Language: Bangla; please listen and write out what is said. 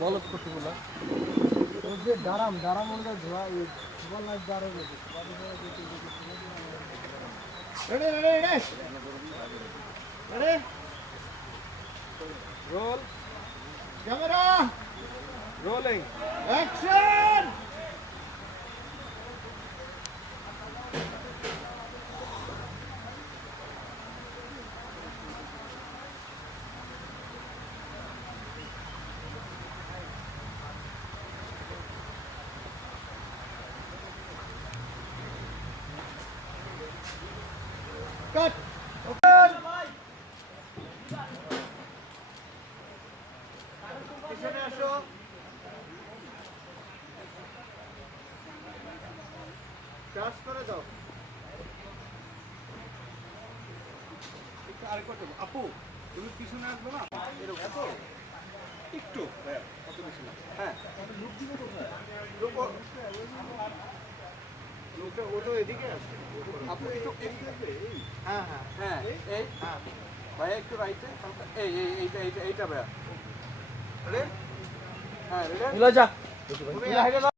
বলদ কতগুলো ওই যে দারাম মনে ধোয়া এই বলার দাঁড়ে ready roll camera rolling action Cut! পিছনে আসো চার্জ করে দাও একটু আর কত আপু তুমি পিছনে আসবে না এরকম এত একটু কত বেশি না হ্যাঁ লোক দিবে কোথায় লোকটা ওটা এদিকে আসবে আপু একটু হ্যাঁ হ্যাঁ হ্যাঁ এই হ্যাঁ ভাইয়া একটু রাইটে এই এইটা ভাইয়া রে হ্যাঁ রে যা